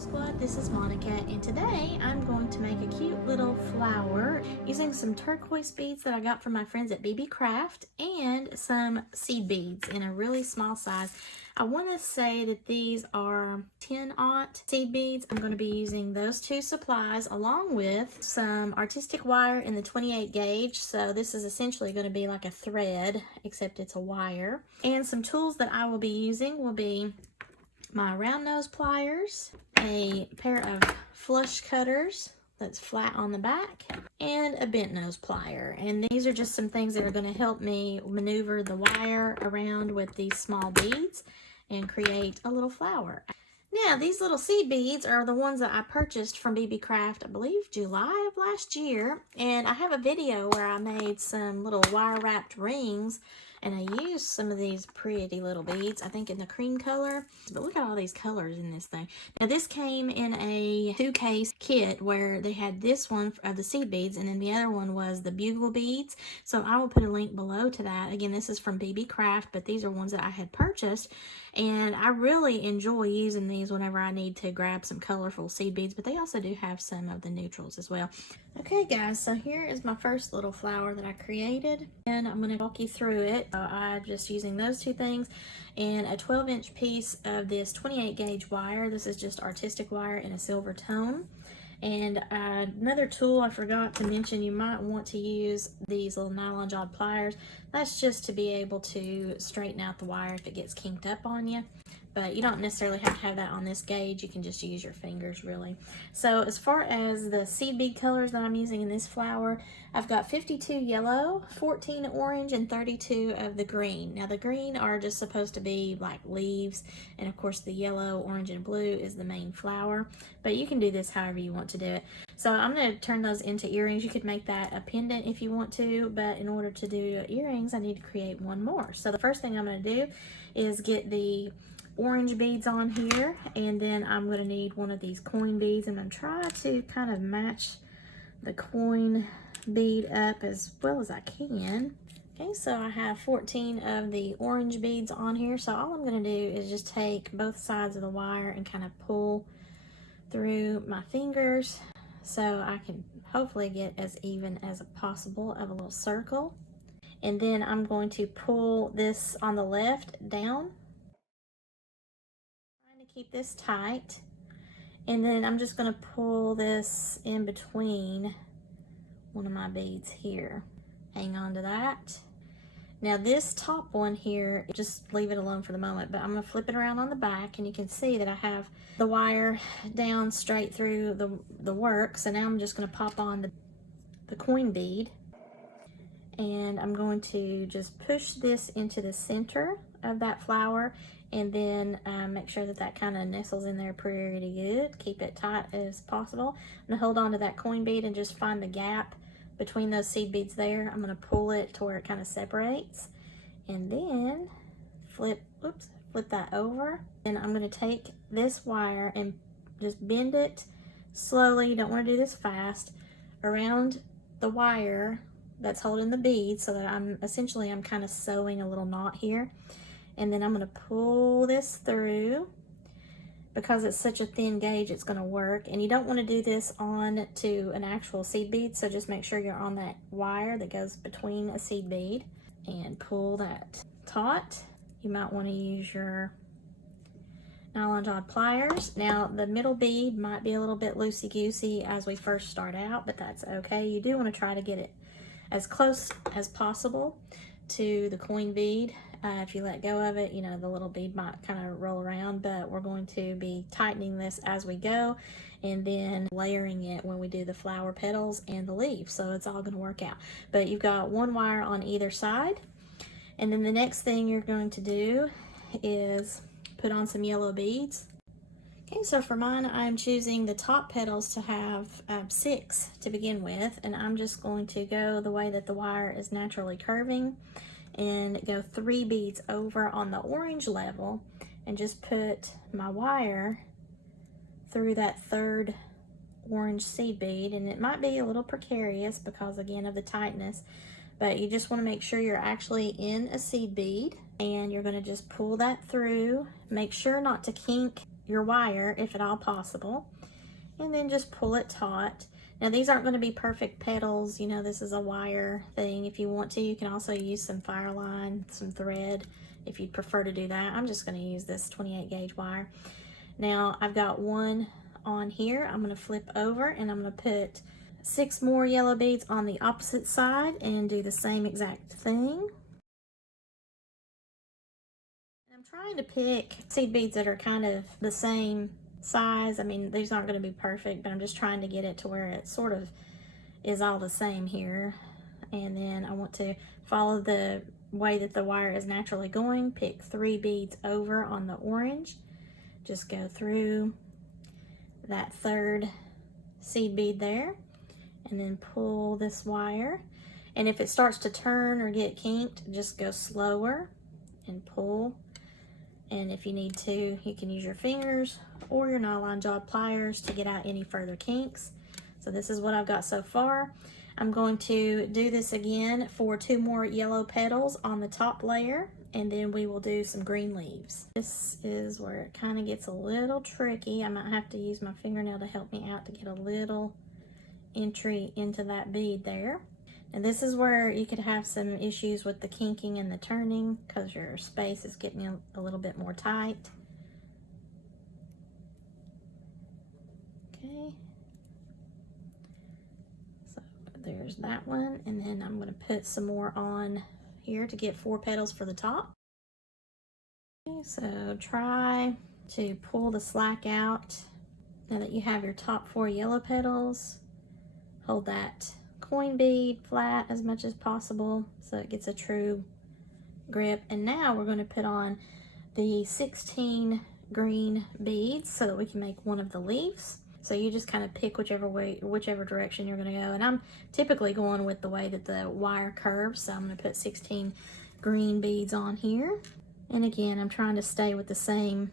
Squad, this is Monica, and today I'm going to make a cute little flower using some turquoise beads that I got from my friends at Beebeecraft and some seed beads in a really small size. I want to say that these are 10-aught seed beads. I'm going to be using those two supplies along with some artistic wire in the 28 gauge. So this is essentially going to be like a thread, except it's a wire. And some tools that I will be using will be my round nose pliers, a pair of flush cutters that's flat on the back, and a bent nose plier. And these are just some things that are going to help me maneuver the wire around with these small beads and create a little flower. Now, these little seed beads are the ones that I purchased from Beebeecraft, I believe July of last year. And I have a video where I made some little wire wrapped rings, and I used some of these pretty little beads, I think in the cream color. But look at all these colors in this thing. Now, this came in a 2-case kit where they had this one of the seed beads, and then the other one was the bugle beads. So I will put a link below to that. Again, this is from Beebeecraft, but these are ones that I had purchased. And I really enjoy using these whenever I need to grab some colorful seed beads, but they also do have some of the neutrals as well. Okay guys, so here is my first little flower that I created, and I'm going to walk you through it. I'm just using those two things and a 12-inch piece of this 28 gauge wire. This is just artistic wire in a silver tone. And another tool I forgot to mention, you might want to use these little nylon jawed pliers. That's just to be able to straighten out the wire if it gets kinked up on you. But you don't necessarily have to have that on this gauge. You can just use your fingers, really. So as far as the seed bead colors that I'm using in this flower, I've got 52 yellow, 14 orange, and 32 of the green. Now the green are just supposed to be like leaves, and of course the yellow, orange, and blue is the main flower. But you can do this however you want to do it. So I'm going to turn those into earrings. You could make that a pendant if you want to, but in order to do earrings, I need to create one more. So the first thing I'm going to do is get the orange beads on here, and then I'm going to need one of these coin beads. I'm going to try to kind of match the coin bead up as well as I can. Okay, so I have 14 of the orange beads on here. So all I'm going to do is just take both sides of the wire and kind of pull through my fingers so I can hopefully get as even as possible of a little circle. And then I'm going to pull this on the left down, trying to keep this tight. And then I'm just going to pull this in between one of my beads here. Hang on to that. Now this top one here, just leave it alone for the moment, but I'm going to flip it around on the back, and you can see that I have the wire down straight through the work. So now I'm just going to pop on the coin bead, and I'm going to just push this into the center of that flower, and then make sure that that kind of nestles in there pretty good. Keep it tight as possible. I'm going to hold on to that coin bead and just find the gap between those seed beads there. I'm going to pull it to where it kind of separates, and then flip that over. And I'm going to take this wire and just bend it slowly. You don't want to do this fast, around the wire that's holding the bead, so that I'm kind of sewing a little knot here. And then I'm going to pull this through. Because it's such a thin gauge, it's going to work. And you don't want to do this on to an actual seed bead, so just make sure you're on that wire that goes between a seed bead and pull that taut. You might want to use your nylon jawed pliers. Now the middle bead might be a little bit loosey-goosey as we first start out, but that's okay. You do want to try to get it as close as possible to the coin bead. If you let go of it, you know, the little bead might kind of roll around, but we're going to be tightening this as we go, and then layering it when we do the flower petals and the leaves. So it's all going to work out. But you've got one wire on either side. And then the next thing you're going to do is put on some yellow beads. Okay, so for mine, I'm choosing the top petals to have 6 to begin with, and I'm just going to go the way that the wire is naturally curving and go 3 beads over on the orange level, and just put my wire through that third orange seed bead. And it might be a little precarious because, again, of the tightness, but you just want to make sure you're actually in a seed bead, and you're going to just pull that through. Make sure not to kink your wire if at all possible, and then just pull it taut. Now these aren't going to be perfect petals, you know, this is a wire thing. If you want to, you can also use some fire line, some thread if you'd prefer to do that. I'm just going to use this 28 gauge wire. Now I've got one on here. I'm going to flip over and I'm going to put 6 more yellow beads on the opposite side and do the same exact thing. I'm trying to pick seed beads that are kind of the same size. I mean, these aren't going to be perfect, but I'm just trying to get it to where it sort of is all the same here. And then I want to follow the way that the wire is naturally going. Pick 3 beads over on the orange. Just go through that 3rd seed bead there, and then pull this wire. And if it starts to turn or get kinked, just go slower and pull. And if you need to, you can use your fingers or your nylon jawed pliers to get out any further kinks. So this is what I've got so far. I'm going to do this again for 2 more yellow petals on the top layer, and then we will do some green leaves. This is where it kind of gets a little tricky. I might have to use my fingernail to help me out to get a little entry into that bead there. And this is where you could have some issues with the kinking and the turning because your space is getting a little bit more tight. Okay. So there's that one. And then I'm going to put some more on here to get 4 petals for the top. Okay, so try to pull the slack out. Now that you have your top 4 yellow petals, hold that coin bead flat as much as possible so it gets a true grip. And now we're going to put on the 16 green beads so that we can make one of the leaves. So you just kind of pick whichever direction you're going to go. And I'm typically going with the way that the wire curves, so I'm going to put 16 green beads on here. And again, I'm trying to stay with the same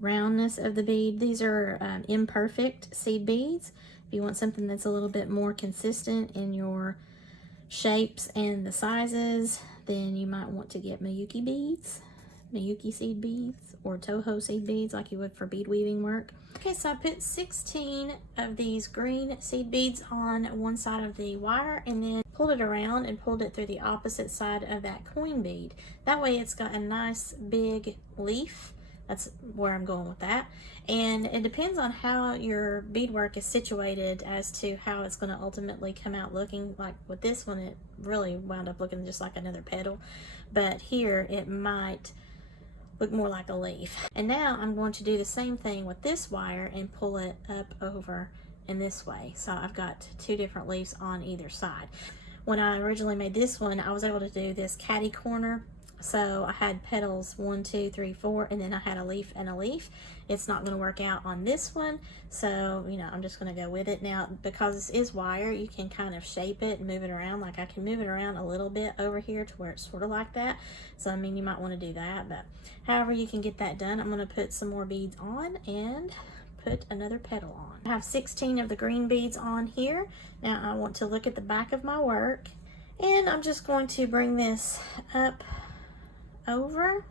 roundness of the bead. These are imperfect seed beads. If you want something that's a little bit more consistent in your shapes and the sizes, then you might want to get Miyuki beads, Miyuki seed beads, or Toho seed beads like you would for bead weaving work. Okay, so I put 16 of these green seed beads on one side of the wire and then pulled it around and pulled it through the opposite side of that coin bead. That way it's got a nice big leaf. That's where I'm going with that. And it depends on how your beadwork is situated as to how it's going to ultimately come out looking. Like with this one, it really wound up looking just like another petal. But here, it might look more like a leaf. And now I'm going to do the same thing with this wire and pull it up over in this way. So I've got 2 different leaves on either side. When I originally made this one, I was able to do this catty corner. So I had petals 1, 2, 3, 4, and then I had a leaf and a leaf. It's not going to work out on this one, so you know, I'm just going to go with it. Now, because this is wire, you can kind of shape it and move it around. Like I can move it around a little bit over here to where it's sort of like that. So I mean, you might want to do that, but however you can get that done. I'm going to put some more beads on and put another petal on. I have 16 of the green beads on here. Now I want to look at the back of my work, and I'm just going to bring this up over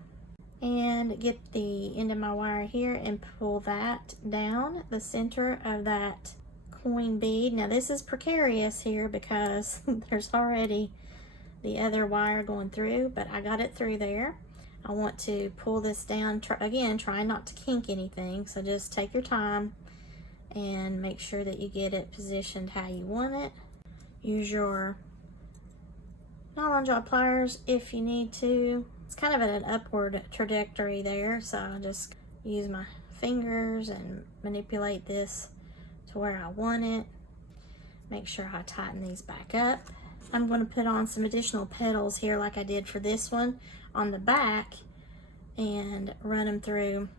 and get the end of my wire here and pull that down the center of that coin bead. Now this is precarious here because there's already the other wire going through, but I got it through there. I want to pull this down, again, try not to kink anything, so just take your time and make sure that you get it positioned how you want it. Use your nylon jaw pliers if you need to. It's kind of at an upward trajectory there, so I'll just use my fingers and manipulate this to where I want it. Make sure I tighten these back up. I'm going to put on some additional petals here like I did for this one on the back and run them through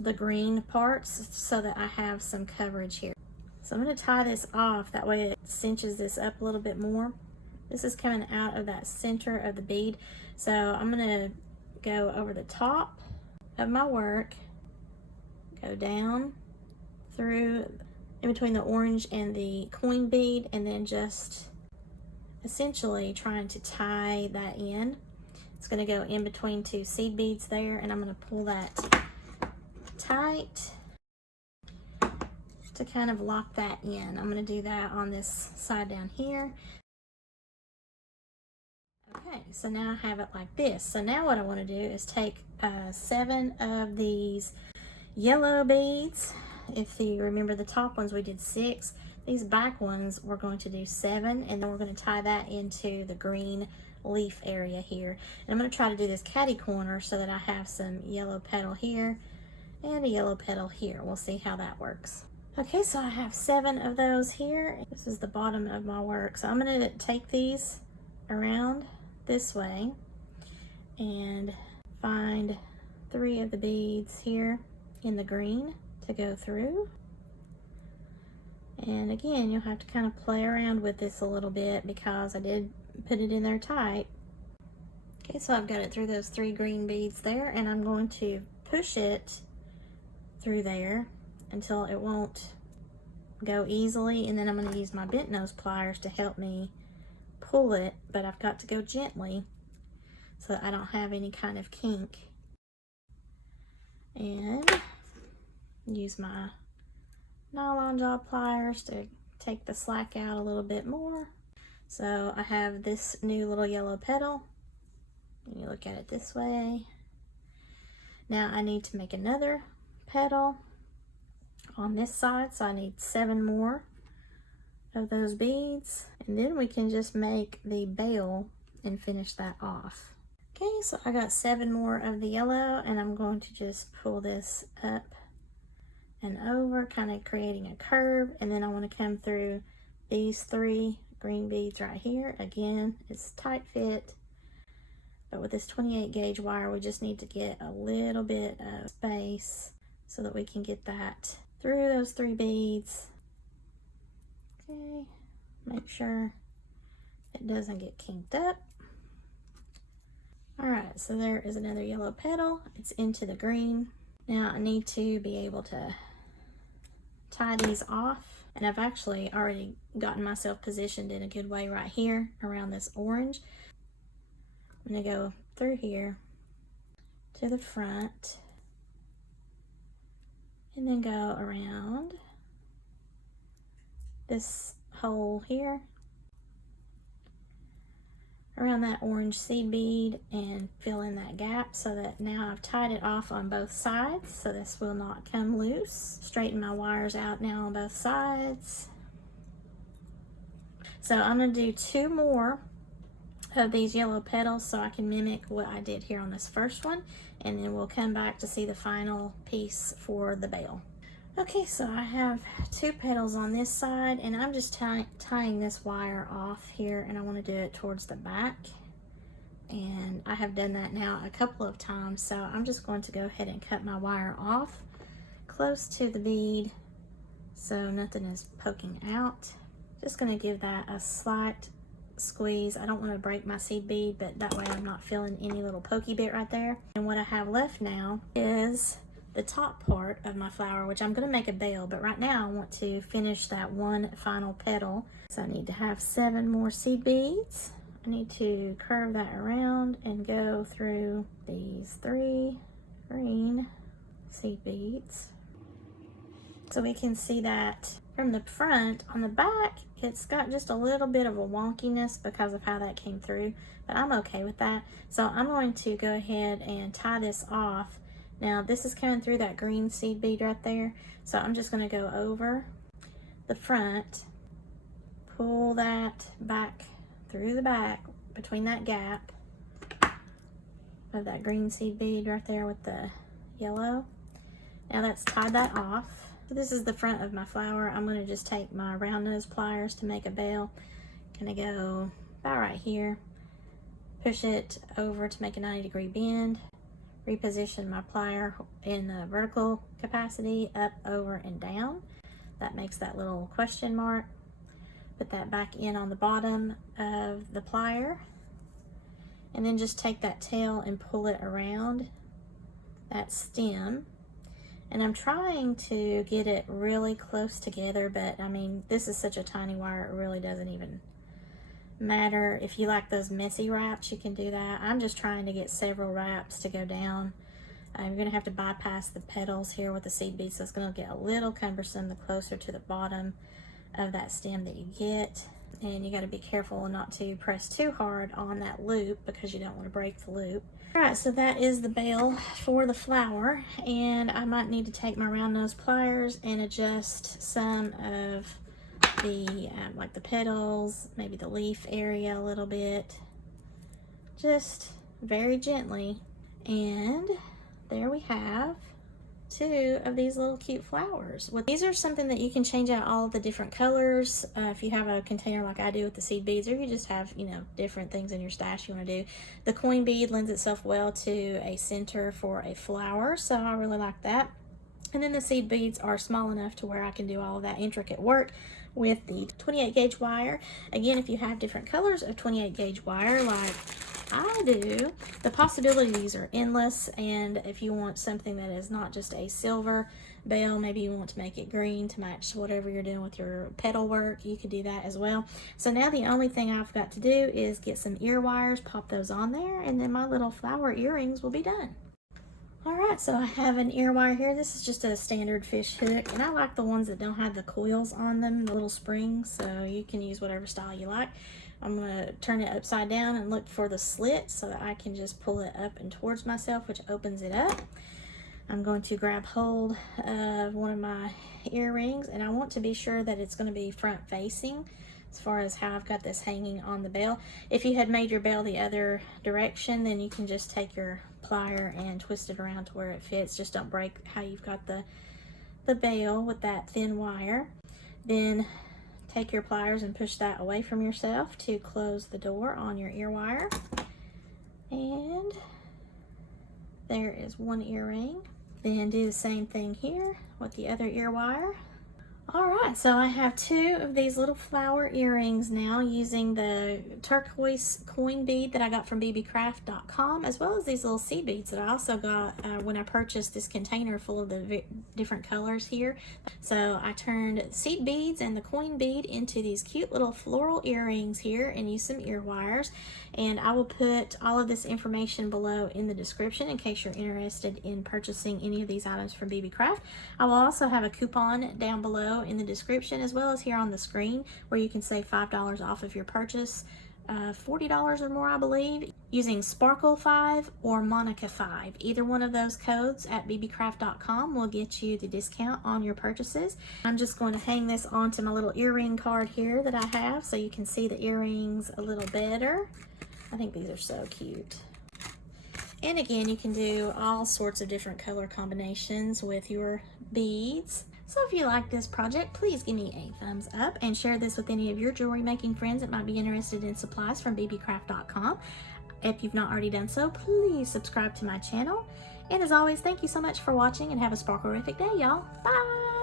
the green parts so that I have some coverage here. So I'm going to tie this off, that way it cinches this up a little bit more. This is coming out of that center of the bead. So I'm going to go over the top of my work, go down through in between the orange and the coin bead, and then just essentially trying to tie that in. It's going to go in between 2 seed beads there, and I'm going to pull that tight to kind of lock that in. I'm going to do that on this side down here. Okay, so now I have it like this. So now what I want to do is take 7 of these yellow beads. If you remember the top ones, we did 6. These back ones, we're going to do 7, and then we're going to tie that into the green leaf area here. And I'm going to try to do this catty corner so that I have some yellow petal here and a yellow petal here. We'll see how that works. Okay, so I have 7 of those here. This is the bottom of my work. So I'm going to take these around this way and find 3 of the beads here in the green to go through. And again, you'll have to kind of play around with this a little bit because I did put it in there tight. Okay, so I've got it through those 3 green beads there, and I'm going to push it through there until it won't go easily, and then I'm going to use my bent nose pliers to help me pull it, but I've got to go gently so that I don't have any kind of kink. And use my nylon jaw pliers to take the slack out a little bit more. So I have this new little yellow petal, and you look at it this way. Now I need to make another petal on this side, so I need 7 more of those beads, and then we can just make the bail and finish that off. Okay, so I got 7 more of the yellow, and I'm going to just pull this up and over, kind of creating a curve, and then I want to come through these 3 green beads right here. Again, it's tight fit, but with this 28 gauge wire, we just need to get a little bit of space so that we can get that through those 3 beads. Okay, make sure it doesn't get kinked up. All right, so there is another yellow petal. It's into the green. Now I need to be able to tie these off, and I've actually already gotten myself positioned in a good way right here around this orange. I'm gonna go through here to the front and then go around this hole here, around that orange seed bead, and fill in that gap so that now I've tied it off on both sides so this will not come loose. Straighten my wires out now on both sides. So I'm going to do 2 more of these yellow petals so I can mimic what I did here on this first one, and then we'll come back to see the final piece for the bail. Okay, so I have 2 petals on this side, and I'm just tying this wire off here, and I want to do it towards the back. And I have done that now a couple of times, so I'm just going to go ahead and cut my wire off close to the bead so nothing is poking out. Just going to give that a slight squeeze. I don't want to break my seed bead, but that way I'm not feeling any little pokey bit right there. And what I have left now is the top part of my flower, which I'm going to make a bail, but right now I want to finish that one final petal. So I need to have 7 more seed beads. I need to curve that around and go through these 3 green seed beads so we can see that from the front. On the back, it's got just a little bit of a wonkiness because of how that came through, but I'm okay with that. So I'm going to go ahead and tie this off. Now this is coming through that green seed bead right there, so I'm just going to go over the front, pull that back through the back between that gap of that green seed bead right there with the yellow. Now that's tied that off. So this is the front of my flower. I'm going to just take my round nose pliers to make a bail. Gonna go about right here, push it over to make a 90-degree bend, reposition my plier in the vertical capacity, up, over, and down. That makes that little question mark. Put that back in on the bottom of the plier, and then just take that tail and pull it around that stem. And I'm trying to get it really close together, but I mean, this is such a tiny wire, it really doesn't even matter. If you like those messy wraps, you can do that. I'm just trying to get several wraps to go down You're going to have to bypass the petals here with the seed beads, so it's going to get a little cumbersome the closer to the bottom of that stem that you get. And you got to be careful not to press too hard on that loop because you don't want to break the loop. Alright, so that is the bail for the flower, and I might need to take my round nose pliers and adjust some of the like the petals, maybe the leaf area a little bit, just very gently. And there we have 2 of these little cute flowers. These are something that you can change out all of the different colors if you have a container like I do with the seed beads, or you just have, you know, different things in your stash you want to do. The coin bead lends itself well to a center for a flower, so I really like that. And then the seed beads are small enough to where I can do all of that intricate work with the 28 gauge wire. Again, if you have different colors of 28 gauge wire like I do, the possibilities are endless. And if you want something that is not just a silver bail, maybe you want to make it green to match whatever you're doing with your petal work, you could do that as well. So now the only thing I've got to do is get some ear wires, pop those on there, and then my little flower earrings will be done. Alright, so I have an ear wire here. This is just a standard fish hook, and I like the ones that don't have the coils on them, the little springs, so you can use whatever style you like. I'm going to turn it upside down and look for the slit so that I can just pull it up and towards myself, which opens it up. I'm going to grab hold of one of my earrings, and I want to be sure that it's going to be front facing as far as how I've got this hanging on the bail. If you had made your bail the other direction, then you can just take your plier and twist it around to where it fits. Just don't break how you've got the bail with that thin wire. Then take your pliers and push that away from yourself to close the door on your ear wire. And there is one earring. Then do the same thing here with the other ear wire. Alright, so I have 2 of these little flower earrings now using the turquoise coin bead that I got from Beebeecraft.com, as well as these little seed beads that I also got when I purchased this container full of the different colors here. So I turned seed beads and the coin bead into these cute little floral earrings here and used some ear wires. And I will put all of this information below in the description in case you're interested in purchasing any of these items from Beebeecraft. I will also have a coupon down below in the description, as well as here on the screen, where you can save $5 off of your purchase, $40 or more, I believe, using Sparkle 5 or Monica 5. Either one of those codes at beebeecraft.com will get you the discount on your purchases. I'm just going to hang this onto my little earring card here that I have so you can see the earrings a little better. I think these are so cute. And again, you can do all sorts of different color combinations with your beads. So if you like this project, please give me a thumbs up and share this with any of your jewelry making friends that might be interested in supplies from Beebeecraft.com. If you've not already done so, please subscribe to my channel. And as always, thank you so much for watching and have a sparkle-rific day, y'all. Bye!